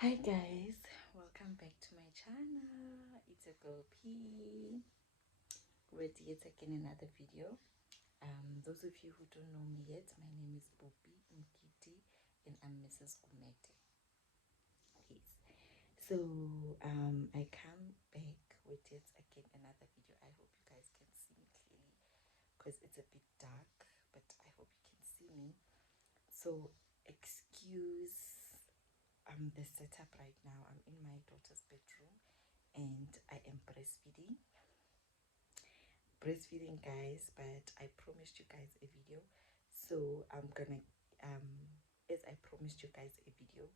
Hi guys, welcome back to my channel. It's a girl P with yet again another video. Those of you who don't know me yet, my name is Bopi Mkiti and I'm Mrs. Gumete. Yes. So I come back with yet again another video. I hope you guys can see me clearly because it's a bit dark, but I hope you can see me. So excuse the setup right now. I'm in my daughter's bedroom and I am breastfeeding guys, but I promised you guys a video, so I'm gonna as I promised you guys a video,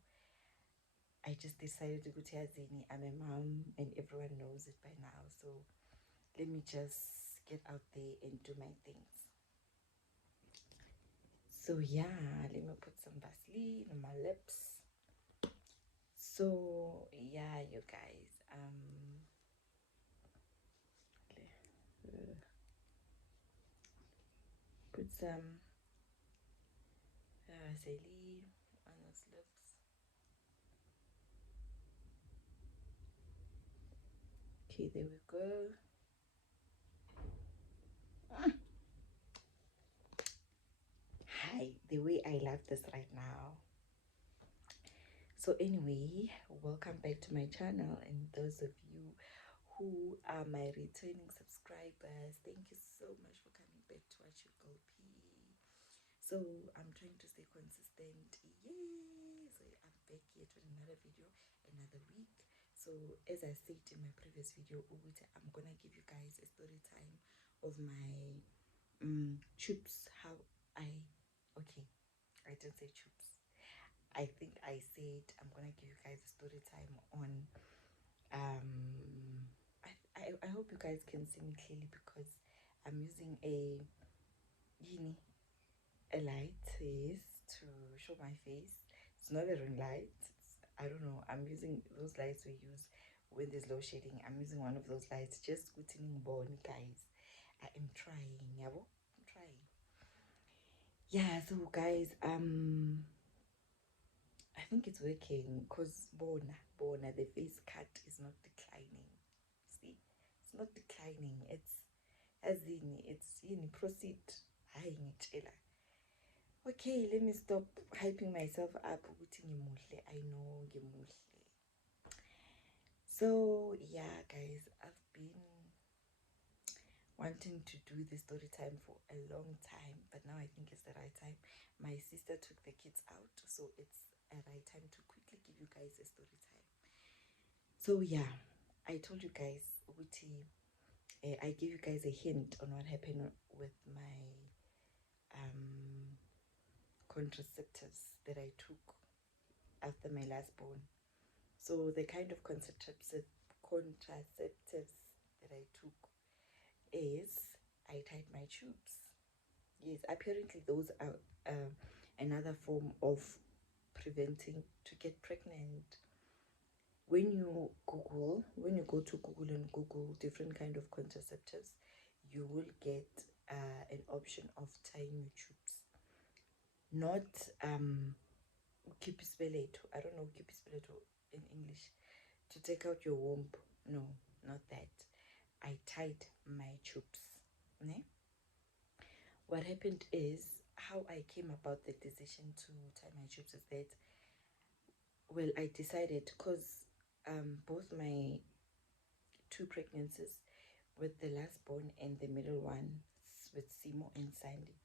I just decided to go to Azini. I'm a mom and everyone knows it by now, so let me just get out there and do my things. So yeah, let me put some Vaseline on my lips. So yeah, you guys, put some Vaseline on his lips. Okay, there we go. Hi, the way I love this right now. So anyway, welcome back to my channel, and those of you who are my returning subscribers, thank you so much for coming back to watch your girl P. So I'm trying to stay consistent. Yay! So I'm back here to another video, another week. So as I said in my previous video, I'm gonna give you guys a story time of my tubes. I didn't say tubes. I think I said I'm gonna give you guys a story time on I hope you guys can see me clearly because I'm using a light, yes, to show my face. It's not a ring light. I don't know. I'm using those lights we use when there's low shading. I'm using one of those lights. Just scooting born, guys. I am trying. Yabo? I'm trying. Yeah. So, guys, I think it's working because bona the face cut is not declining. See, it's not declining. It's as in it's proceed. Okay, let me stop hyping myself up. I know ngimuhle. So yeah, guys, I've been wanting to do the story time for a long time, but now I think it's the right time. My sister took the kids out, so it's a right time to quickly give you guys a story time. So yeah, I told you guys, I gave you guys a hint on what happened with my contraceptives that I took after my last born. So the kind of contraceptives that I took is I tied my tubes. Yes, apparently those are another form of preventing to get pregnant. When you go to Google and Google different kind of contraceptives, you will get an option of tying your tubes. Not ukhipha I don't know ukhipha in English. To take out your womb. No, not that. I tied my tubes. Ne? What happened is, how I came about the decision to tie my tubes is that, well, I decided because both my two pregnancies, with the last born and the middle one with Simo and Sandy,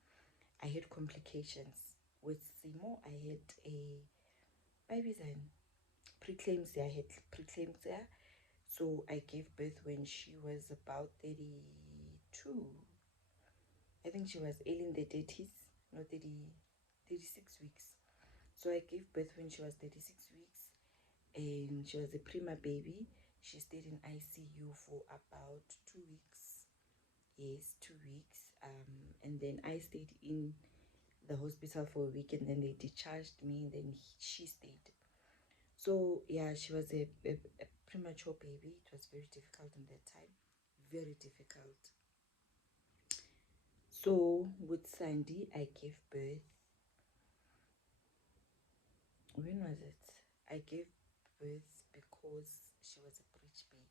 I had complications. With Simo, I had a baby's preeclampsia. I had preeclampsia, so I gave birth when she was about 32. I think she was early in the 30s, no 30, 36 weeks. So I gave birth when she was 36 weeks, and she was a prima baby. She stayed in ICU for about 2 weeks. Yes, 2 weeks. And then I stayed in the hospital for a week, and then they discharged me, and then she stayed. So yeah, she was a premature baby. It was very difficult in that time, very difficult. So with Sandy, I gave birth. When was it? I gave birth because she was a breech baby.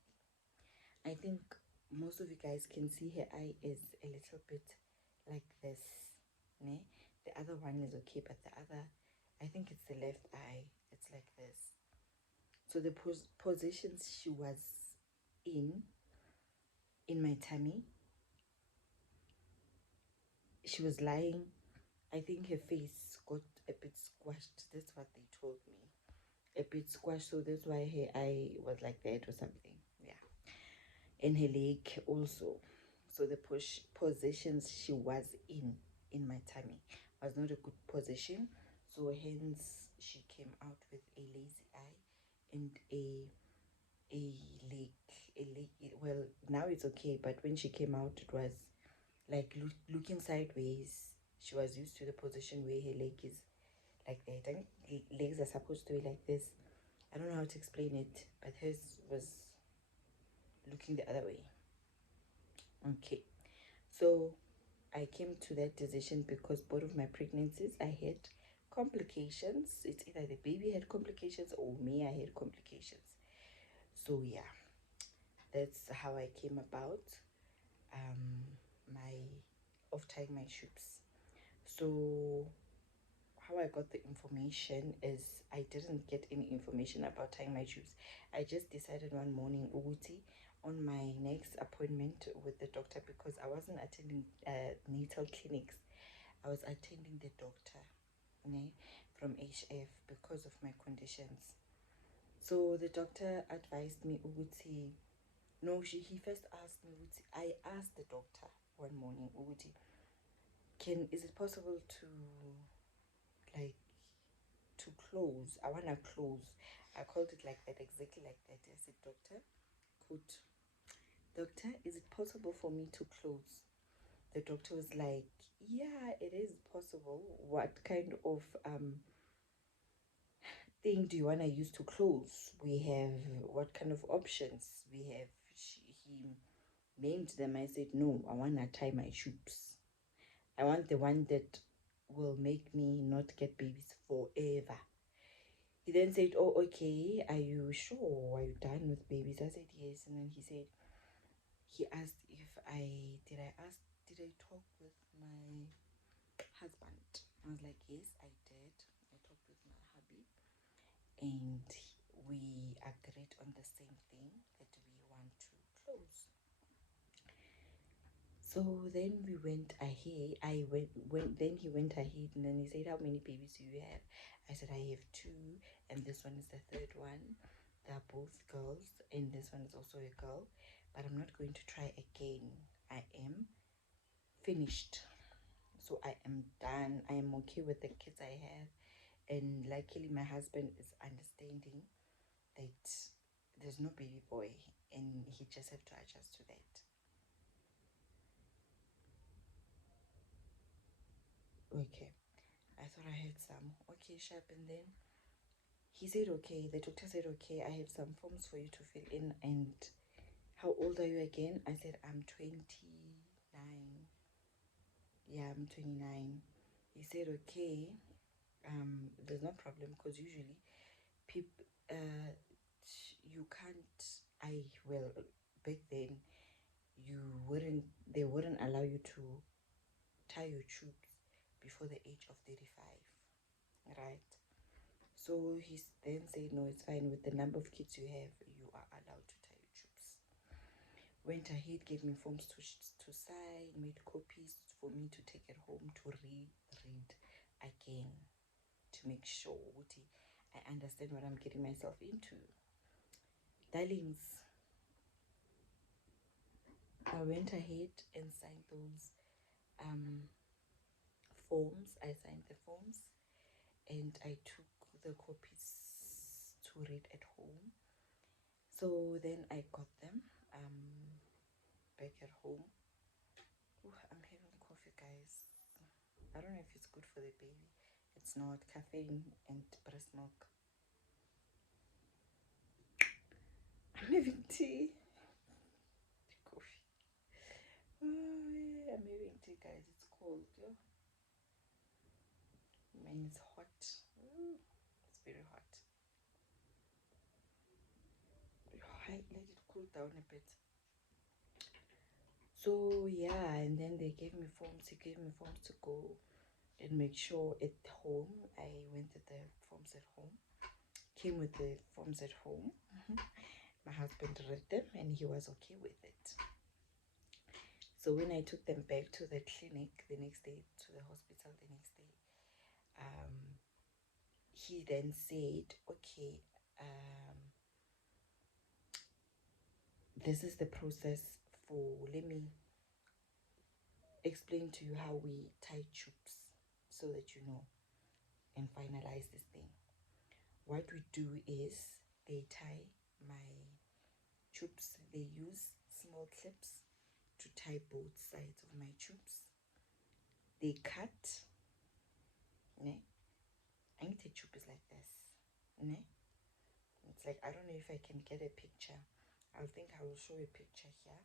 I think most of you guys can see her eye is a little bit like this. Ne? The other one is okay, but the other, I think it's the left eye. It's like this. So the positions she was in my tummy, she was lying. I think her face got a bit squashed. That's what they told me. A bit squashed, so that's why her eye was like that or something. Yeah. And her leg also. So the positions she was in my tummy was not a good position. So hence she came out with a lazy eye and a leg. Well, now it's okay, but when she came out, it was like looking sideways. She was used to the position where her leg is like that. I think legs are supposed to be like this. I don't know how to explain it, but hers was looking the other way. Okay, so I came to that decision because both of my pregnancies I had complications. It's either the baby had complications or me, I had complications. So yeah, that's how I came about my of tying my shoes. So how I got the information is I didn't get any information about tying my shoes. I just decided one morning, Uguti, on my next appointment with the doctor, because I wasn't attending natal clinics. I was attending the doctor from HF because of my conditions. So the doctor advised me, Uguti, no, he first asked me, Uguti, I asked the doctor one morning, Uguti, is it possible to like to close? I want to close. I called it like that, exactly like that. I said, doctor, is it possible for me to close? The doctor was like, yeah, it is possible. What kind of thing do you want to use to close? We have, what kind of options we have? He named them. I said, no, I want to tie my shoes. I want the one that will make me not get babies forever. He then said, oh, okay, are you sure? Are you done with babies? I said, yes. And then he asked if did I talk with my husband? I was like, yes, I did. I talked with my hubby. And we agreed on the same thing, that we want to close. So then we went ahead. Then he went ahead, and then he said, how many babies do you have? I said, I have 2, and this one is the 3rd one. They're both girls, and this one is also a girl, but I'm not going to try again. I am finished. So I am done. I am okay with the kids I have, and luckily my husband is understanding that there's no baby boy, and he just have to adjust to that. Okay, I thought I had some. Okay, sharp. And then he said, okay, the doctor said, okay, I have some forms for you to fill in. And how old are you again? I said, I'm 29. Yeah, I'm 29. He said, okay, there's no problem, because usually people, you can't, back then, they wouldn't allow you to tie your tubes before the age of 35, right? So he then said, no, it's fine. With the number of kids you have, you are allowed to tie your tubes. Went ahead, gave me forms to sign, made copies for me to take it home to read again, to make sure I understand what I'm getting myself into. Darlings, I went ahead and signed those forms. I signed the forms, and I took the copies to read at home. So then I got them back at home. Ooh, I'm having coffee, guys. I don't know if it's good for the baby. It's not. Caffeine and breast milk. I'm having tea. Coffee. Oh, yeah, I'm having tea, guys. It's cold. Yeah. Man, it's hot. It's very hot. cooled down a bit. So yeah, and then they gave me forms. He gave me forms to go and make sure at home. I went to the forms at home. Came with the forms at home. My husband read them and he was okay with it. So when I took them back to the clinic the next day, to the hospital the next day, he then said, okay, this is the process for, let me explain to you how we tie tubes so that you know and finalize this thing. What we do is they tie my tubes, they use small clips to tie both sides of my tubes. They cut, ne? I need a tube is like this, ne? It's like, I don't know if I can get a picture. I think I will show a picture here.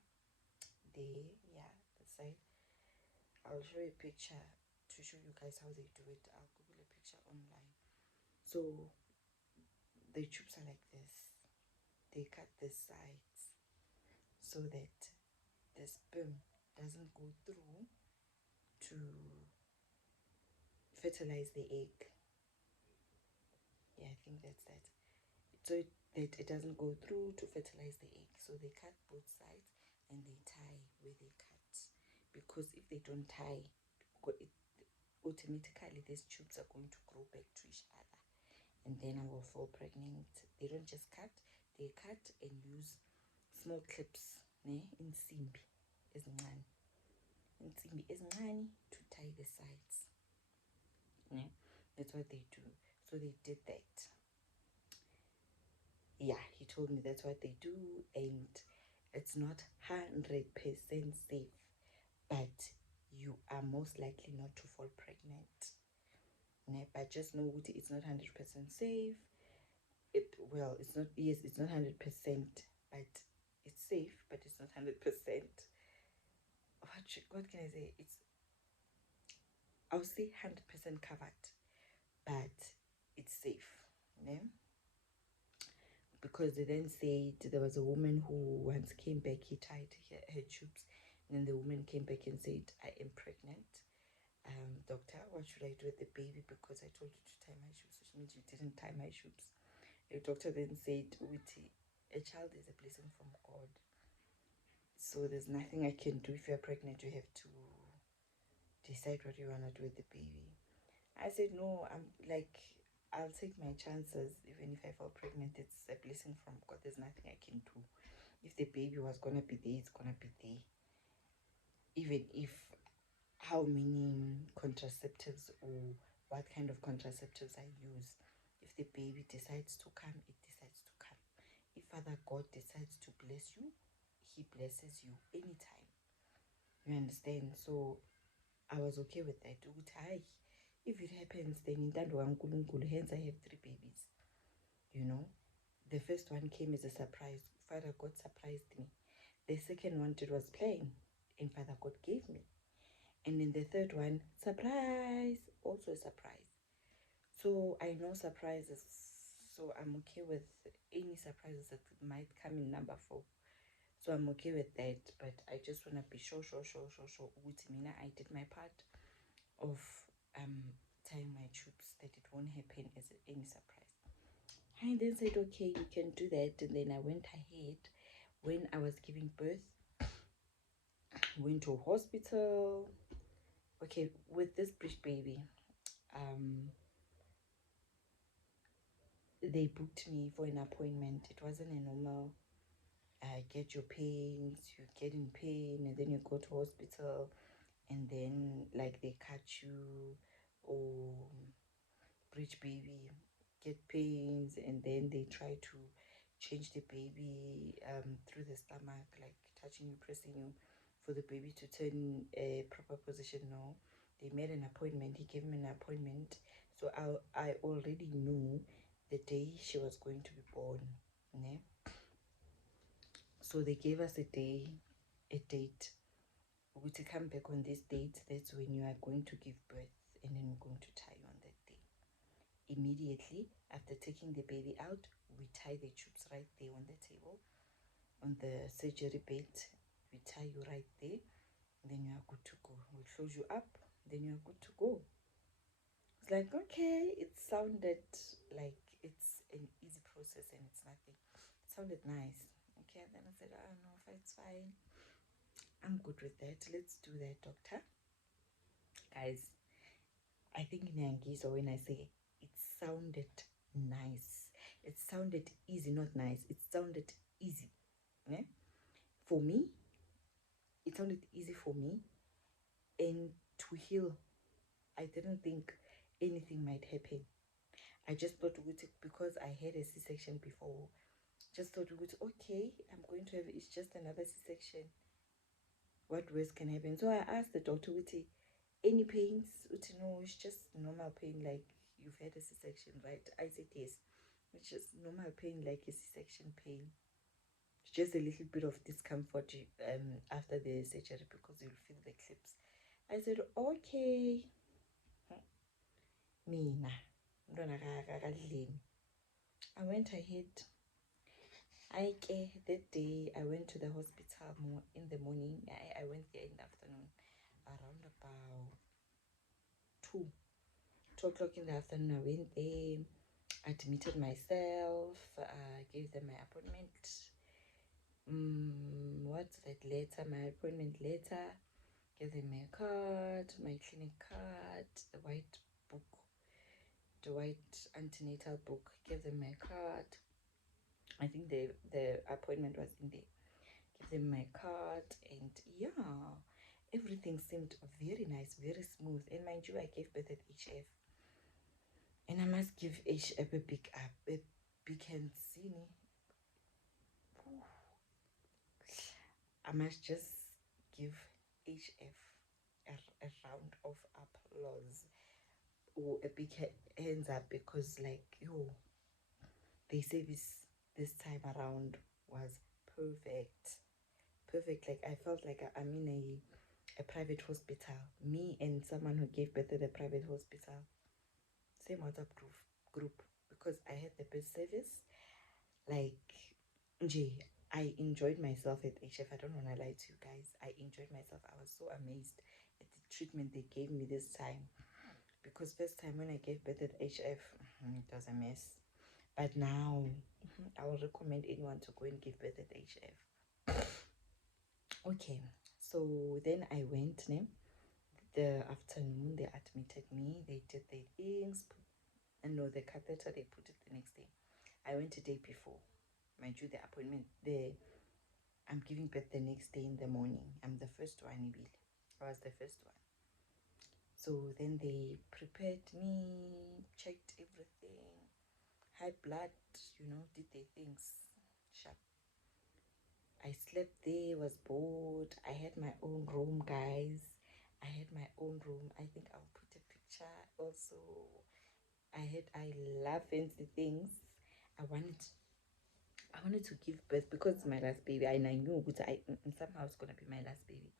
There, yeah, that's right. I'll show you a picture to show you guys how they do it. I'll Google a picture online. So the tubes are like this. They cut the sides so that the sperm doesn't go through to fertilize the egg. Yeah, I think that's that. So that it doesn't go through to fertilize the egg. So they cut both sides and they tie where they cut. Because if they don't tie, automatically these tubes are going to grow back to each other. And then I will fall pregnant. They don't just cut, they cut and use small clips, ne, in simbi ezincane, to tie the sides. Ne? That's what they do. So they did that. Yeah, he told me that's what they do, and it's not 100% safe, but you are most likely not to fall pregnant. Ne? But just know it's not 100% safe. It's not, yes, it's not 100%, but it's safe, but it's not 100%. What can I say? I'll say 100% covered, but it's safe, ne? Because they then said there was a woman who once came back, he tied her tubes, and then the woman came back and said, I am pregnant. Doctor, what should I do with the baby? Because I told you to tie my shoes, which means you didn't tie my shoes. The doctor then said, Uti, a child is a blessing from God. So there's nothing I can do. If you're pregnant, you have to decide what you want to do with the baby. I said, no, I'll take my chances. Even if I fall pregnant, it's a blessing from God. There's nothing I can do. If the baby was going to be there, it's going to be there. Even if how many contraceptives or what kind of contraceptives I use, if the baby decides to come, it decides to come. If Father God decides to bless you, he blesses you anytime. You understand? So I was okay with that. If it happens, then hence I have 3 babies. You know, the first one came as a surprise. Father God surprised me. The second one, it was plain, and Father God gave me. And then the third one, surprise, also a surprise. So I know surprises, so I'm okay with any surprises that might come in number 4. So I'm okay with that, but I just want to be sure. Utimina, I did my part of tying my tubes, that it won't happen as any surprise. I then said, okay, you can do that. And then I went ahead. When I was giving birth, went to a hospital. Okay, with this bridge baby, they booked me for an appointment. It wasn't a normal get your pains, you get in pain, and then you go to hospital, and then like they cut you, or bridge baby, get pains, and then they try to change the baby through the stomach, like touching you, pressing you, for the baby to turn a proper position. No, they made an appointment. He gave me an appointment, so I already knew the day she was going to be born. Ne? So they gave us a date. We to come back on this date. That's when you are going to give birth, and then we're going to tie you on that day. Immediately after taking the baby out, we tie the tubes right there on the table. on the surgery bed. We tie you right there, then you are good to go. We close you up, then you are good to go. It's like, okay, it sounded like it's an easy process and it's nothing. It sounded nice. Okay, then I said, oh no, it's fine. I'm good with that. Let's do that, doctor. Guys, I think in Yangiso, when I say it sounded nice, it sounded easy, not nice. It sounded easy. Yeah? For me, it sounded easy for me. And to heal, I didn't think anything might happen. I just thought because I had a C-section before, just thought okay, I'm going to have, it's just another C-section. What worse can happen? So I asked the doctor, any pains? No, it's just normal pain, like you've had a C-section, right? I said yes. It's just normal pain, like a C-section pain. It's just a little bit of discomfort after the surgery because you'll feel the clips. I said, okay. Mina, I went ahead. That day I went to the hospital in the morning. I went there in the afternoon, around about 2 o'clock in the afternoon. I went there, admitted myself, gave them my appointment. What's that letter? My appointment letter. Gave them my card, my clinic card, the white book, the white antenatal book. Gave them my card. I think the appointment was in there. Give them my card, and yeah, everything seemed very nice, very smooth. And mind you, I gave birth at HF, and I must give HF a big hand. I must just give HF a round of applause or a big hands up, because like, the service this time around was perfect. Like I felt like I'm in a private hospital. Me and someone who gave birth at a private hospital, same WhatsApp group, because I had the best service. Like, I enjoyed myself at HF. I don't want to lie to you guys. I enjoyed myself. I was so amazed at the treatment they gave me this time, because first time when I gave birth at HF, it was a mess. But now, I would recommend anyone to go and give birth at HF. Okay, so then I went, the afternoon, they admitted me, they did their things, and no, the catheter, they put it the next day. I went the day before. Mind you, the appointment, I'm giving birth the next day in the morning. I'm the first one, I was the first one. So then they prepared me, checked everything, high blood, did their things sharp. I slept there, was bored. I had my own room, guys. I had my own room. I think I'll put a picture also. I love fancy things. I wanted to give birth because it's my last baby, and I knew somehow it's gonna be my last baby.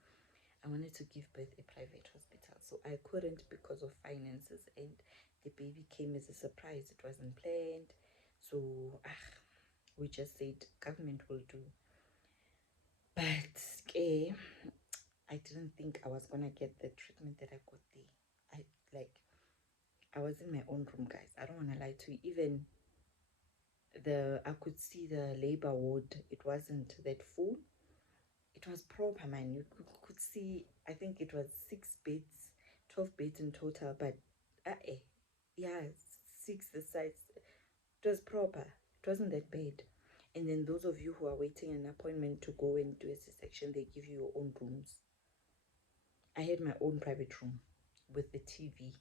I wanted to give birth a private hospital, so I couldn't because of finances, and the baby came as a surprise. It wasn't planned, so we just said government will do. But I didn't think I was gonna get the treatment that I got there. I was in my own room, guys. I don't wanna lie to you. Even I could see the labor ward. It wasn't that full. It was proper, man. You could see. I think it was 6 beds, 12 beds in total. But yeah, 6 the sides. It was proper. It wasn't that bad. And then those of you who are waiting an appointment to go and do a C-section, they give you your own rooms. I had my own private room with the TV.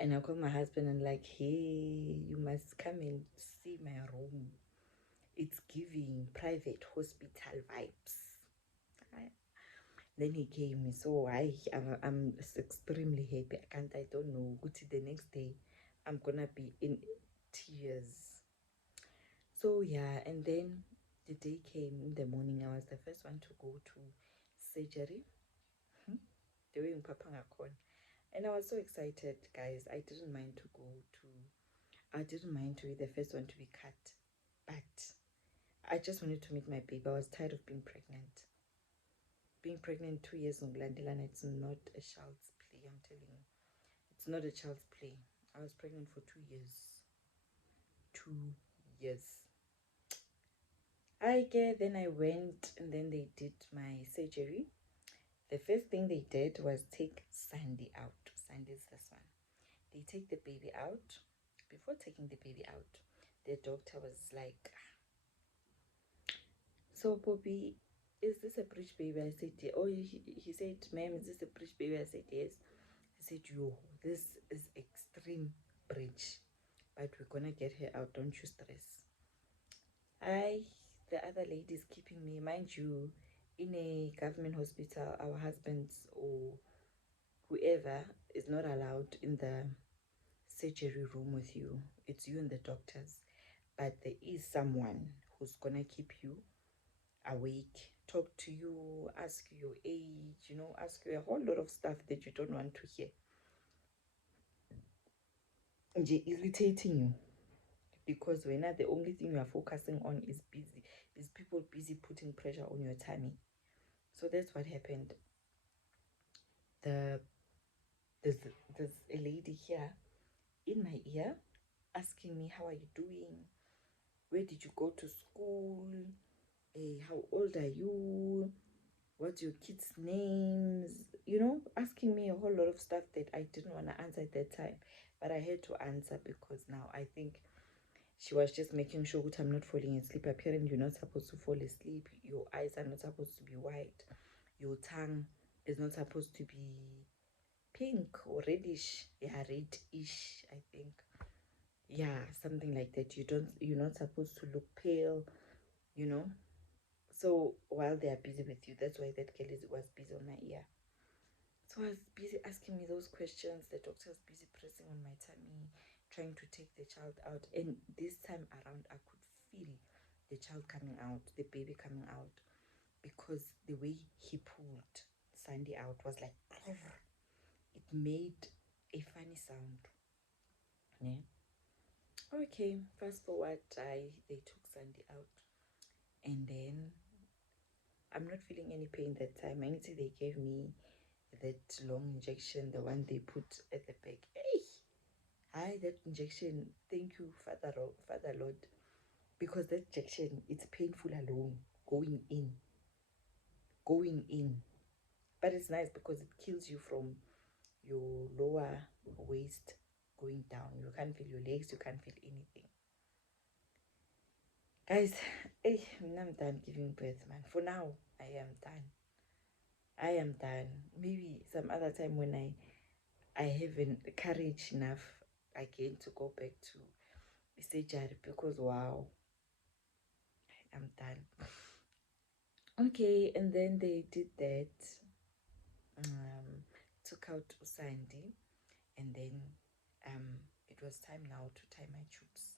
And I called my husband and like, hey, you must come and see my room. It's giving private hospital vibes. Then he came, so I'm extremely happy. I don't know. The next day, I'm gonna be in tears. So yeah, and then the day came in the morning. I was the first one to go to surgery. Doing Papa Ngakon. And I was so excited, guys. I didn't mind to go to I didn't mind to be the first one to be cut, but I just wanted to meet my baby. I was tired of being pregnant. Being pregnant 2 years in Glandilana, it's not a child's play, I'm telling you. It's not a child's play. I was pregnant for 2 years. 2 years. Then I went and then they did my surgery. The first thing they did was take Sandy out. Sandy's this one. They take the baby out. Before taking the baby out, the doctor was like, "So, Bobby, is this a breech baby?" I said, "Yeah." Oh, he said, "Ma'am, is this a breech baby?" I said, "Yes." I said, "Yo, this is extreme breech, but we're gonna get her out. Don't you stress." The other lady is keeping me, mind you, in a government hospital. Our husbands or whoever is not allowed in the surgery room with you. It's you and the doctors, but there is someone who's gonna keep you awake, talk to you, ask you your age, ask you a whole lot of stuff that you don't want to hear, irritating you, because when the only thing you are focusing on is people busy putting pressure on your tummy. So that's what happened. There's a lady here in my ear asking me, "How are you doing? Where did you go to school? How old are you? What's your kids' names?" Asking me a whole lot of stuff that I didn't want to answer at that time, but I had to answer because now I think she was just making sure that I'm not falling asleep. Apparently, you're not supposed to fall asleep. Your eyes are not supposed to be white. Your tongue is not supposed to be pink or reddish. Yeah, reddish, I think. Yeah, something like that. You're not supposed to look pale, you know. So while they are busy with you, that's why that girl was busy on my ear. So I was busy asking me those questions. The doctor was busy pressing on my tummy, trying to take the child out. And this time around, I could feel the child coming out, the baby coming out, because the way he pulled Sandy out was like, it made a funny sound. Yeah. Okay, fast forward, they took Sandy out, and then I'm not feeling any pain that time. Anything they gave me, that long injection, the one they put at the back. Hey, that injection. Thank you, Father Lord, because that injection, it's painful alone going in. But it's nice because it kills you from your lower waist going down. You can't feel your legs. You can't feel anything. Guys, I'm done giving birth, man. For now, I am done. I am done. Maybe some other time when I haven't courage enough again to go back to surgery, because wow, I'm done. Okay, and then they did that. Took out Sandy, and then it was time now to tie my tubes.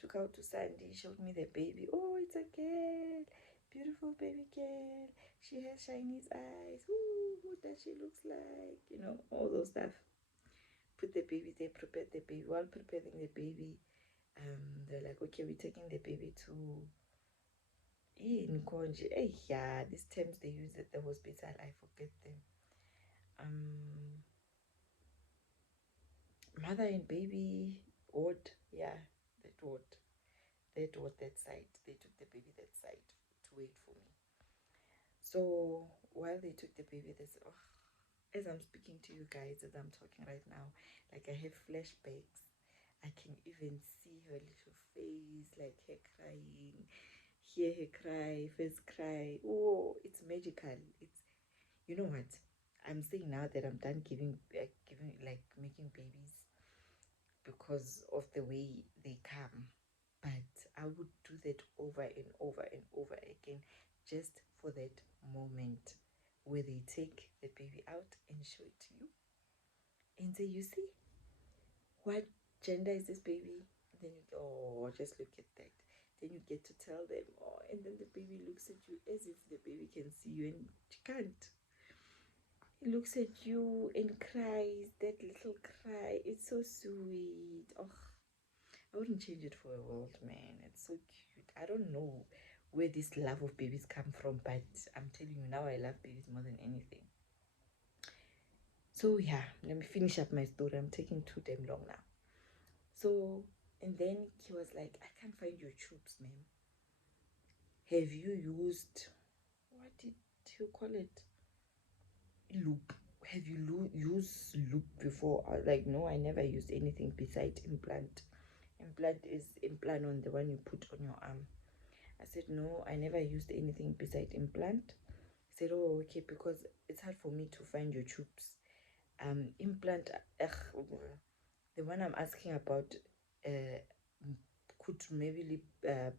Took out to Sandy, showed me the baby. Oh, it's a girl, beautiful baby girl. She has Chinese eyes. Ooh, what does she looks like? All those stuff. Put the baby there, prepared the baby. While preparing the baby, they're like, "Okay, we're taking the baby to in Konji." Hey, yeah, these terms they use at the hospital, I forget them. Mother and baby ward, yeah, that ward. That side. They took the baby that side to wait for me. So while they took the baby, they said, "Oh," as I'm speaking to you guys, as I'm talking right now, like I have flashbacks. I can even see her little face, like her crying, hear her cry, first cry. Oh, it's magical. You know what? I'm saying now that I'm done like making babies because of the way they come. But I would do that over and over and over again, just for that moment where they take the baby out and show it to you and say, "You see, what gender is this baby?" And then you go, "Oh, just look at that." Then you get to tell them, "Oh," and then the baby looks at you as if the baby can see you, and she can't. He looks at you and cries, that little cry. It's so sweet. Oh, I wouldn't change it for a world, man. It's so cute. I don't know where this love of babies come from, but I'm telling you now, I love babies more than anything. So yeah, let me finish up my story. I'm taking too damn long now. So, and then he was like, I can't find your tubes, ma'am. Have you used, what did you call it? Loop. Have you used loop before? I was like, no, I never used anything besides implant. Implant is implant on the one you put on your arm. I said, no, I never used anything besides implant. He said, oh, okay, because it's hard for me to find your tubes. Implant, the one I'm asking about could maybe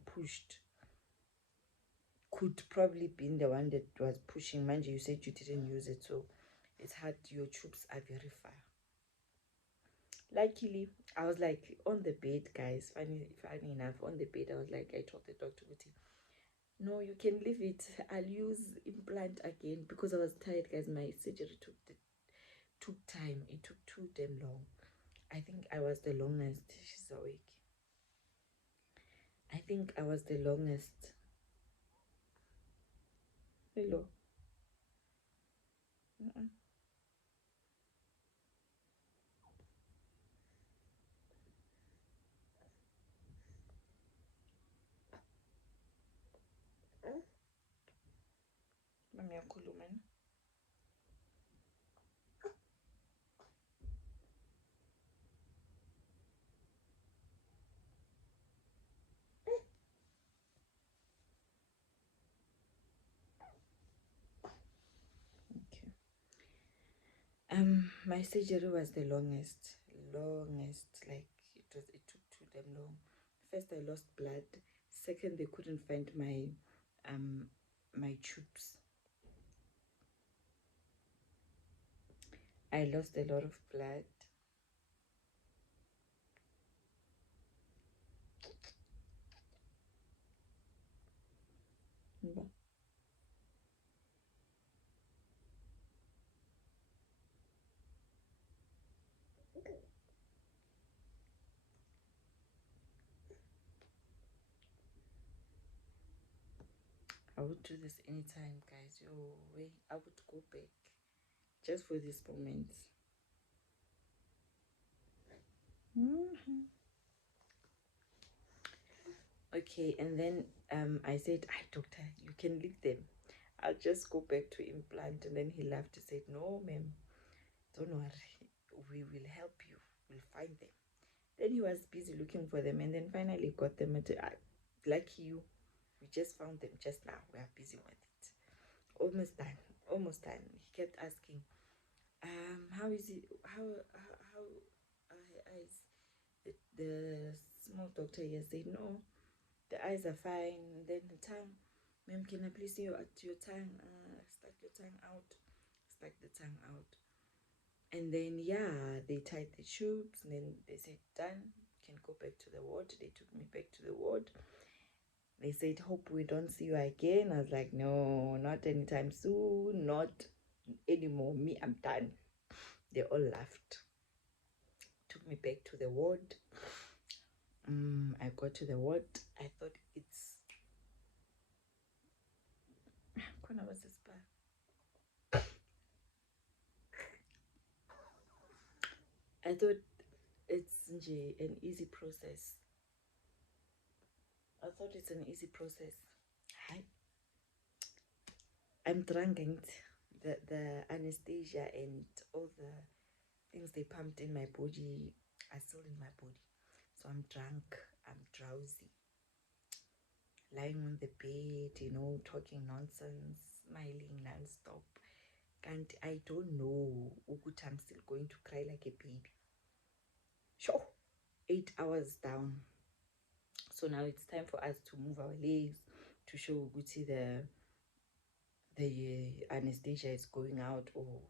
pushed, could probably been the one that was pushing. Mind you said you didn't use it, so it's hard. Your tubes are very far. Luckily, I was like on the bed, guys. Funny enough, on the bed, I was like, I told the doctor, no, you can leave it. I'll use implant again because I was tired, guys. My surgery took time. It took too damn long. I think I was the longest. She's awake. I think I was the longest. Hello. Mami yakhuluma. My surgery was the longest, like it took too damn long. First I lost blood, second they couldn't find my tubes. I lost a lot of blood. I would do this anytime, guys. I would go back just for this moment. Okay, and then I said, doctor, you can leave them. I'll just go back to implant. And then he laughed. He said, no, ma'am, don't worry. We will help you. We'll find them. Then he was busy looking for them, and then finally got them. Lucky you, we just found them just now. We are busy with it. Almost done. Almost done. He kept asking, how is it? How eyes? The small doctor here said, no, the eyes are fine. And then the tongue, ma'am, can I please see your tongue? Stuck your tongue out. Stuck the tongue out. And then, yeah, they tied the tubes, and then they said, done, you can go back to the ward. They took me back to the ward. They said, hope we don't see you again. I was like, no, not anytime soon, not anymore. Me, I'm done. They all laughed. Took me back to the ward. I got to the ward. I thought it's... was this bar? I thought it's an easy process. I thought it's an easy process. Hi. I'm drunk, and the anesthesia and all the things they pumped in my body are still in my body. So I'm drunk, I'm drowsy, lying on the bed, talking nonsense, smiling non-stop. And I don't know, I'm still going to cry like a baby. Sure, 8 hours down. So now it's time for us to move our legs to show Gucci the anesthesia is going out, or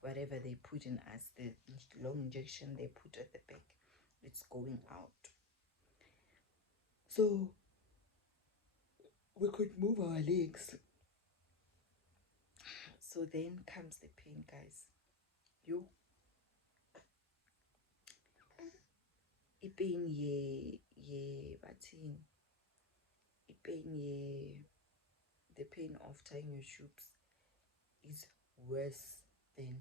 whatever they put in us, the long injection they put at the back, it's going out. So we could move our legs. So then comes the pain, guys. i-pain bathini, i-pain the pain of tying your tubes is worse than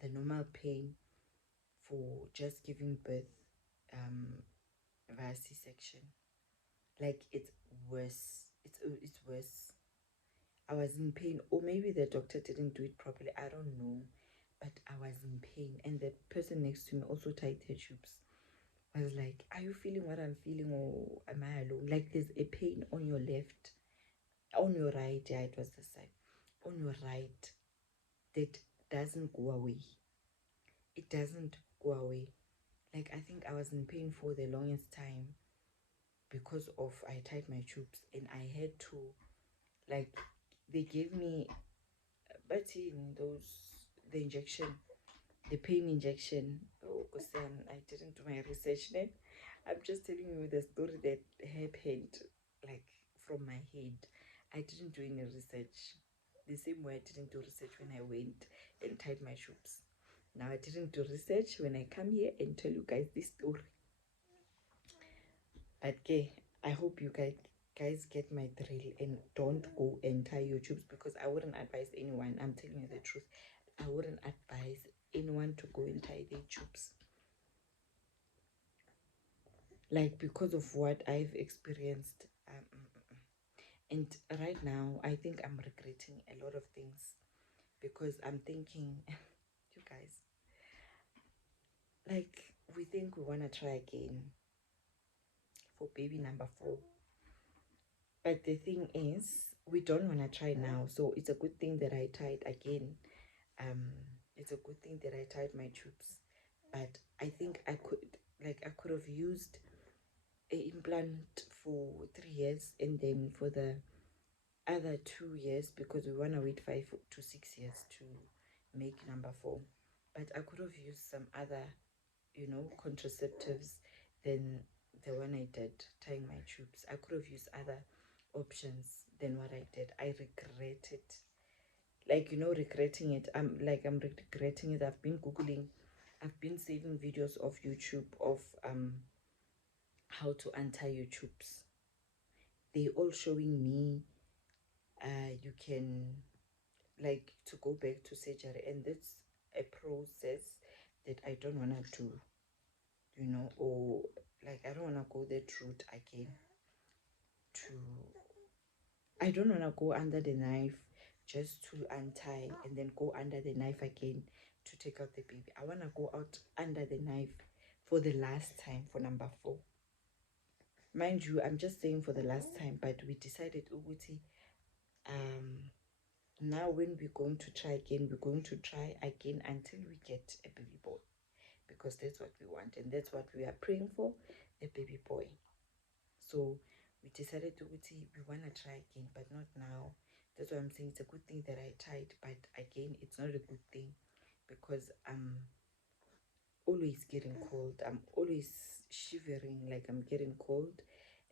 the normal pain for just giving birth via C-section. Like, it's worse. It's worse. I was in pain, or maybe the doctor didn't do it properly, I don't know, but I was in pain. And the person next to me also tied her tubes. I was like, are you feeling what I'm feeling, or am I alone? Like, there's a pain on your left, on your right, yeah, it was this side, on your right, that doesn't go away. It doesn't go away. Like, I think I was in pain for the longest time because of I tied my tubes, and I had to, like, they gave me, but in those, the injection, the pain injection. Oh, because I didn't do my research then. I'm just telling you the story that happened, like, from my head. I didn't do any research. The same way I didn't do research when I went and tied my tubes. Now I didn't do research when I come here and tell you guys this story. But okay, I hope you guys get my drill and don't go and tie your tubes, because I wouldn't advise anyone. I'm telling you the truth. I wouldn't advise anyone to go and tie their tubes. Like, because of what I've experienced. And right now, I think I'm regretting a lot of things, because I'm thinking, you guys, like, we think we want to try again for baby number 4. But the thing is, we don't want to try now. So it's a good thing that I tried again. It's a good thing that I tied my tubes. But I think I could have used an implant for 3 years, and then for the other 2 years, because we want to wait 5 to 6 years to make number 4. But I could have used some other, contraceptives than the one I did, tying my tubes. I could have used other options than what I did. I regret it. Like, regretting it. I'm regretting it. I've been Googling, I've been saving videos of YouTube of how to untie your tubes. They all showing me you can, like, to go back to surgery, and that's a process that I don't want to do, or, like, I don't want to go that route again. I don't want to go under the knife just to untie and then go under the knife again to take out the baby. I want to go out under the knife for the last time for number 4. Mind you, I'm just saying for the last time, but we decided, Uguti, now when we're going to try again, we're going to try again until we get a baby boy, because that's what we want, and that's what we are praying for, a baby boy. So we decided to we want to try again, but not now. That's why I'm saying it's a good thing that I tried, but again, it's not a good thing, because I'm always getting cold. I'm always shivering, like I'm getting cold.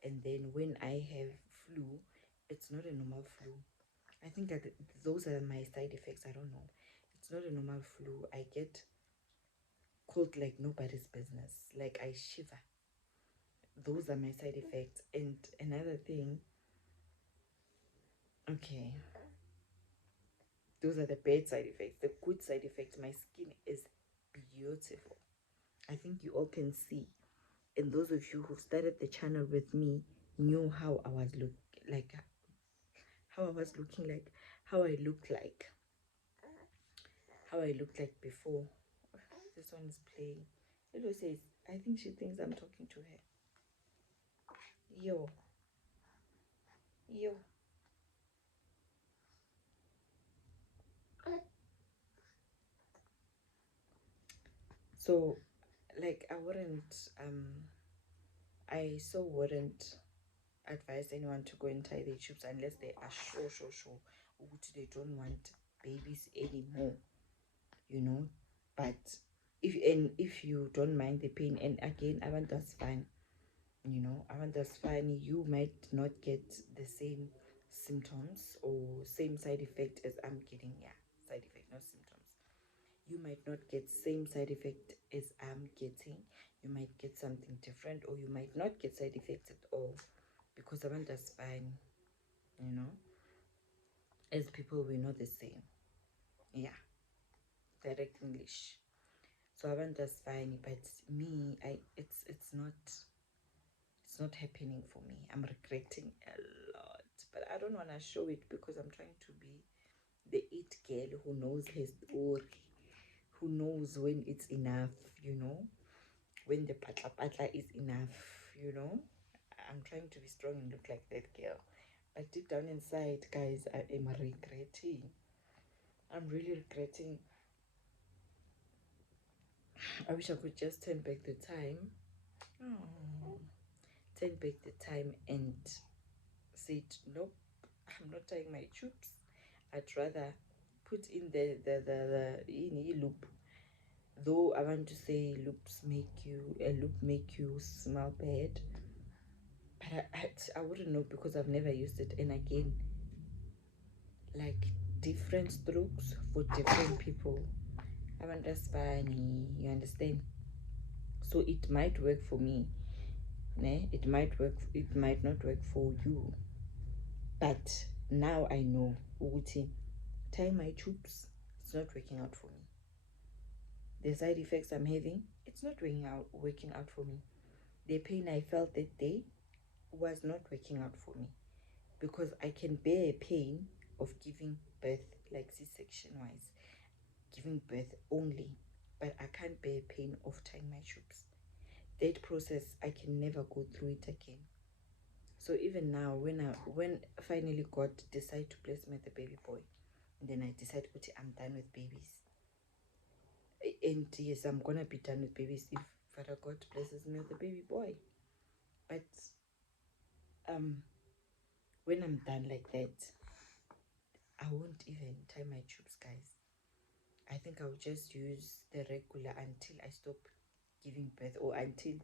And then when I have flu, it's not a normal flu. I think that those are my side effects. I don't know. It's not a normal flu. I get cold like nobody's business. Like, I shiver. Those are my side effects. And another thing, okay, those are the bad side effects. The good side effects, my skin is beautiful. I think you all can see. And those of you who started the channel with me knew how I was how I was looking like, how I looked like, before. This one is playing. Lilo says, I think she thinks I'm talking to her. Yo. So, like, I wouldn't advise anyone to go and tie their tubes unless they are sure they don't want babies anymore, but if you don't mind the pain, and again, I want that's fine, you might not get the same symptoms or same side effect as I'm getting. Yeah, side effect, not symptoms. you might not get same side effect as I'm getting. You might get something different, or you might not get side effects at all, because abantu asifani, you know. As people, we're not the same. Yeah, direct English. So abantu asifani, but me, it's not happening for me. I'm regretting a lot, but I don't want to show it because I'm trying to be the it girl who knows her story, who knows when it's enough, you know, when the patla patla is enough, you know. I'm trying to be strong and look like that girl, but deep down inside, guys, I am regretting. I'm really regretting. I wish I could just turn back the time. Oh, turn back the time and said, nope, I'm not tying my tubes. I'd rather put in the in loop. Though I want to say loops make you a loop make you smell bad, but I wouldn't know because I've never used it. And again, like different strokes for different people. I want that's funny, you understand? So it might work for me, ne? It might work. It might not work for you. But now I know. Uguti, tying my tubes, it's not working out for me. The side effects I'm having, it's not working out for me. The pain I felt that day was not working out for me, because I can bear pain of giving birth, like C-section wise, giving birth only, but I can't bear pain of tying my tubes. That process, I can never go through it again. So even now, when finally God decide to bless me with a baby boy, and then I decide, okay, I'm done with babies. And yes, I'm gonna be done with babies if Father God blesses me with a baby boy. But when I'm done like that, I won't even tie my tubes, guys. I think I'll just use the regular until I stop giving birth, or until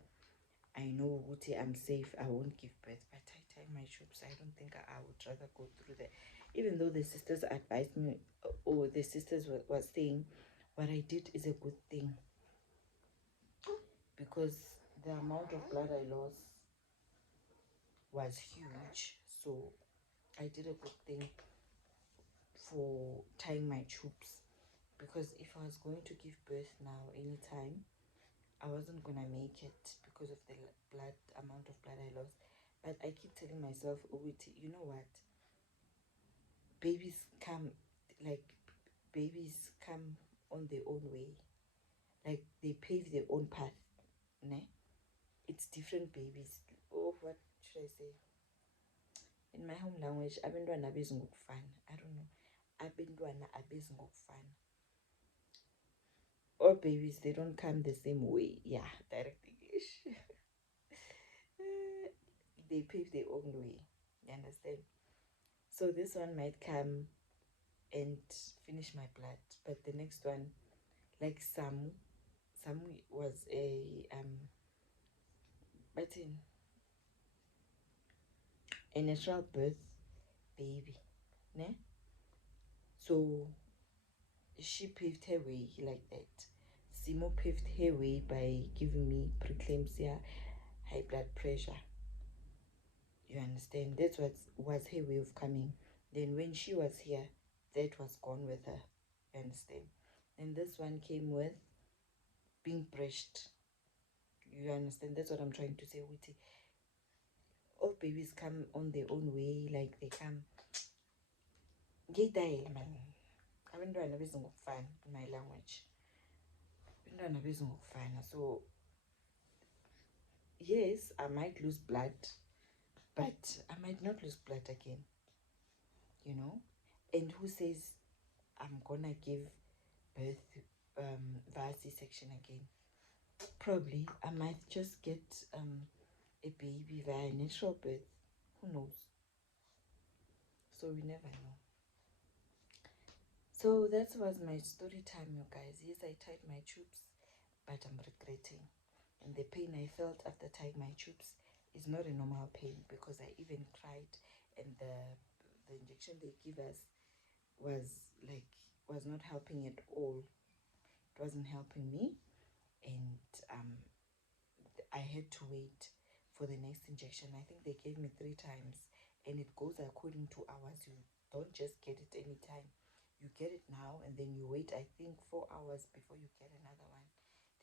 I know Uti I'm safe. I won't give birth. But I tie my tubes. I don't think I would rather go through that. Even though the sisters advised me, or the sisters was saying what I did is a good thing, because the amount of blood I lost was huge. So I did a good thing for tying my tubes, because if I was going to give birth now anytime, I wasn't gonna make it because of the amount of blood I lost. But I keep telling myself, oh, you know what? Babies come, like, babies come on their own way. Like, they pave their own path, ne? It's different babies. Oh, what should I say? In my home language, abentwana abezi ngokufana. I don't know. Abentwana abezi ngokufana. All babies, they don't come the same way. Yeah, direct English. They pave their own way. You understand? So this one might come and finish my blood, but the next one, like Samu was a natural birth baby, ne? So she paved her way like that. Simo paved her way by giving me preeclampsia, high blood pressure. You understand? That's what was her way of coming. Then when she was here, that was gone with her. You understand? And this one came with being brushed. You understand? That's what I'm trying to say, Witty. All babies come on their own way, like they come. Gay man. Abantwana beza ngokufana in my language. Abantwana beza ngokufana. So yes, I might lose blood, but I might not lose blood again. You know? And who says I'm gonna give birth via C-section again? Probably I might just get a baby via natural birth. Who knows? So we never know. So that was my story time, you guys. Yes, I tied my tubes, but I'm regretting. And the pain I felt after tying my tubes is not a normal pain, because I even cried, and the injection they give us was not helping at all. it wasn't helping me, and I had to wait for the next injection. I think they gave me 3 times, and it goes according to hours. You don't just get it anytime. You get it now, and then you wait, I think, 4 hours before you get another one.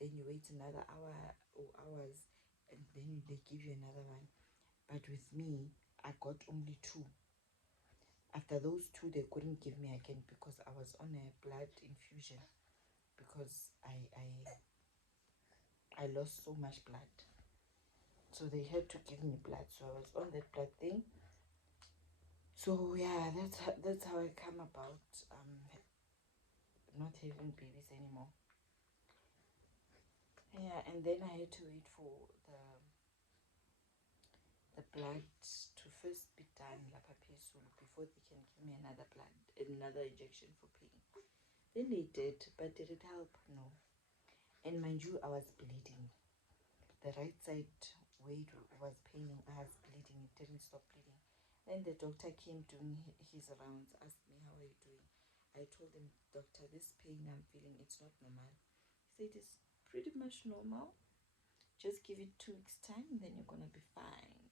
Then you wait another hour or hours, and then they give you another one. But with me, I got only 2. After those 2, they couldn't give me again because I was on a blood infusion, because I lost so much blood. So they had to give me blood. So I was on that blood thing. So yeah, that's how I come about not having babies anymore. Yeah, and then I had to wait for the blood to first be done, before they can give me another injection for pain. Then they did, but did it help? No. And mind you, I was bleeding. The right side where it was paining, I was bleeding. It didn't stop bleeding. Then the doctor came doing his rounds, asked me, how are you doing? I told him, doctor, this pain I'm feeling, it's not normal. He said, it's pretty much normal. Just give it 2 weeks time, and then you're gonna be fine.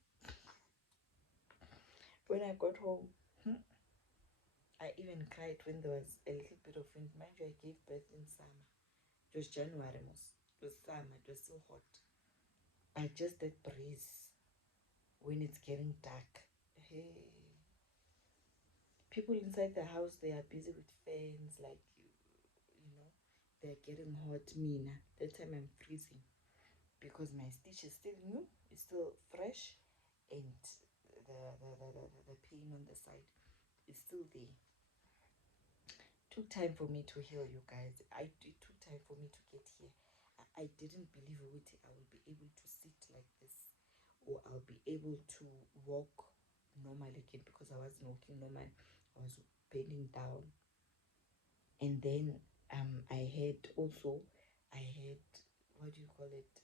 When I got home, I even cried when there was a little bit of wind. Mind you, I gave birth in summer. It was January most. It was summer, it was so hot. But just that breeze when it's getting dark. Hey. People inside the house, they are busy with fans, like, you know, they're getting hot. Mina, that time I'm freezing because my stitch is still new, it's still fresh, and the pain on the side is still there. Took time for me to heal, you guys. It took time for me to get here. I didn't believe I will be able to sit like this, or I'll be able to walk normal again, because I wasn't walking normal. I was bending down. And then I had what do you call it,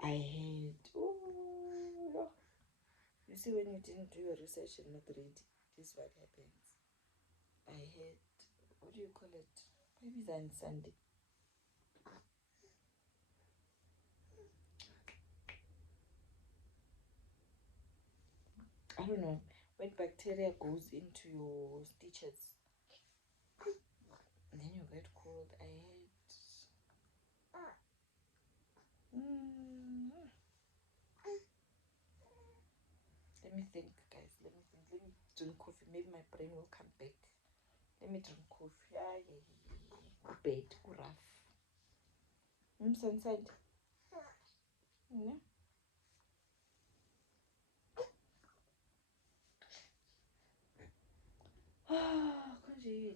I had, oh, you see, when you didn't do your research and not read, this is what happens. I had, what do you call it, babies on Sunday. I don't know, when bacteria goes into your stitches, and then you get cold. I had let me think, guys. Let me drink coffee. Maybe my brain will come back. Let me drink coffee. Bed, rough. Inside. Yeah. Konje.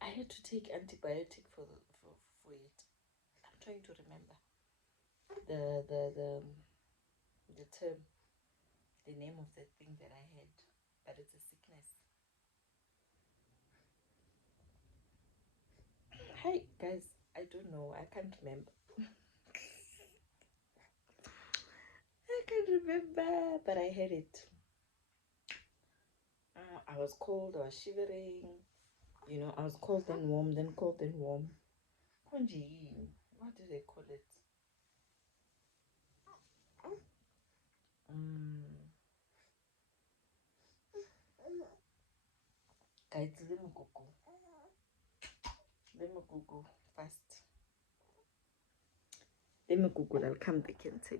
I had to take antibiotic for it. I'm trying to remember the term, the name of the thing that I had, but it's a sickness. Hi guys, I don't know. I can't remember. I can't remember, but I had it. I was cold. I was shivering. You know, I was cold then warm, then cold then warm. Konji, what do they call it? Guys, let me Google. Let me Google fast. Let me Google. I'll come back and say.